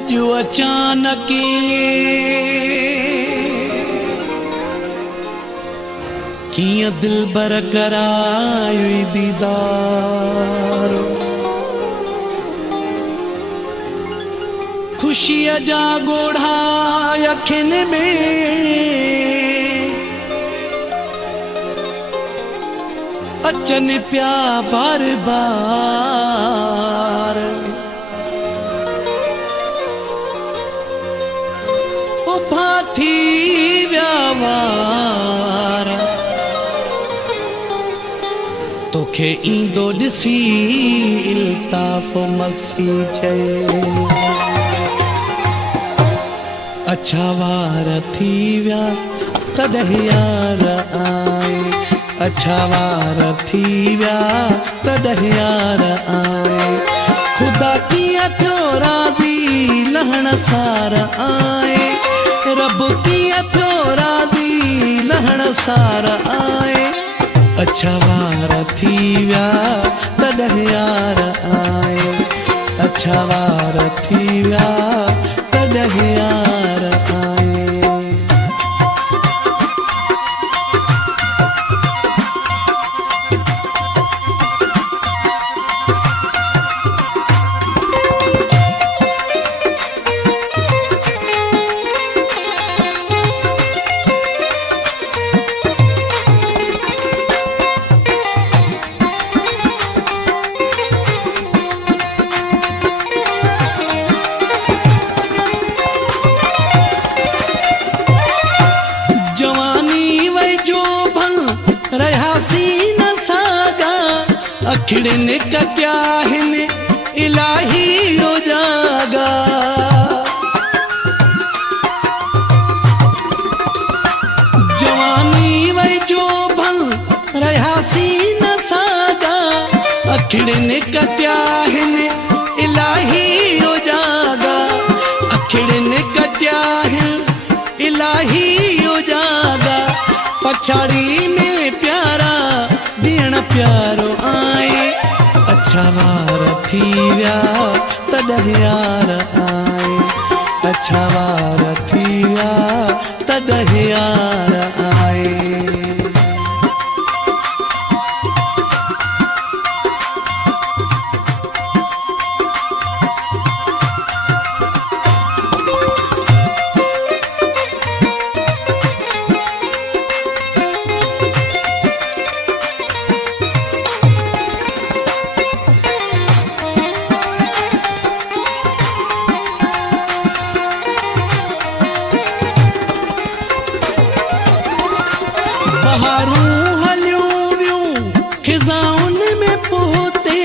अजु अचानक किया दिल बर करायो दीदार खुशी जा गोढ़ा अखिन में अचन प्या बार बार ओ भाथी व्यावार तोखे ईंदो ॾिसी इल्ताफ़ मक्सी चए अच्छा वार थी व्या तॾहिं यार आए अच्छा वार थी व्या तॾहिं यार आए खुदा कीअं थियो राज़ी लहण सार आए रब कीअं थियो राज़ी लहण सार आए अच्छा वार थी व्या तॾहिं यार आए अच्छा वार थी व्या तॾहिं यार आए अखिड़न कटिया हिन इलाही यो जागा जवानी वही जो भल रहासी न सागा अखिड़न कटिया हिन इलाही यो जागा अखिड़न कटिया हिन इलाही यो जागा पछाड़ी में प्यारा भेण प्यारो आए अच्छा वार थी व्या तॾहिं यार आए अच्छा वार थी व्या तॾहिं यार आए बहारूं हलियूं वियूं खिज़ाउन में पोते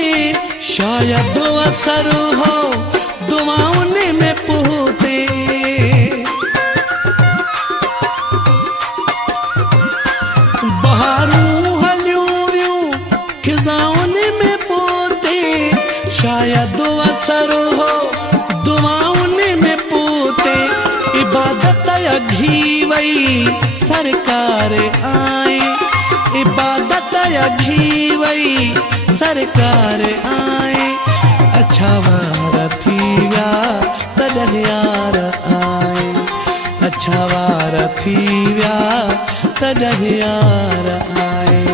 शायद असर हो दुआउन में पोते बहारूं हलियूं वियूं खिज़ाउन में पोते शायद असर हो दुआउन में पोते इबादत घी वई सरकार आए इबादत घी वई सरकार आए अच्छा वार थी व्या तॾहिं यार आए अच्छा वार थी व्या तॾहिं यार आए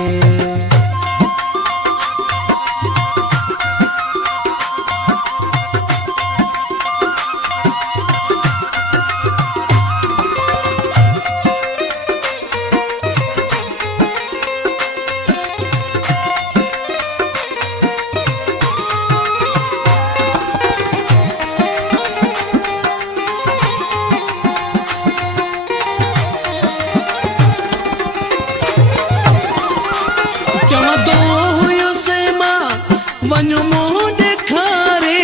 वञो मुंहुं ॾेखारे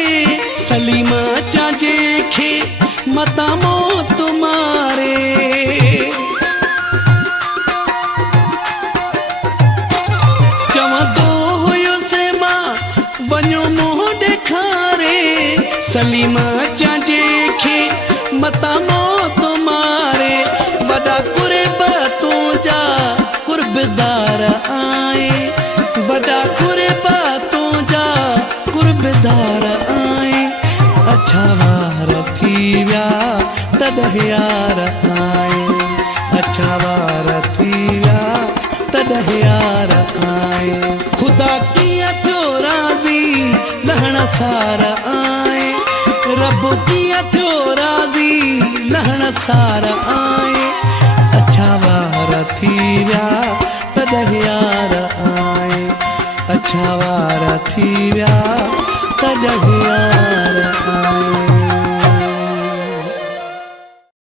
सलीमा चाचे खे मता मौत मारे चवंदो हुयुसि मां वञो मुंहुं ॾेखारे सलीमा चाचे खे मता मौत मारे वॾा कुर्ब तुंहिंजा कुर्बदार आए वॾा कुर्ब तुंहिंजा कुर्बदार आए अच्छा वार थी सार आए अच्छा वार थी विया तॾहिं यार आए अच्छा वार थी विया तॾहिं यार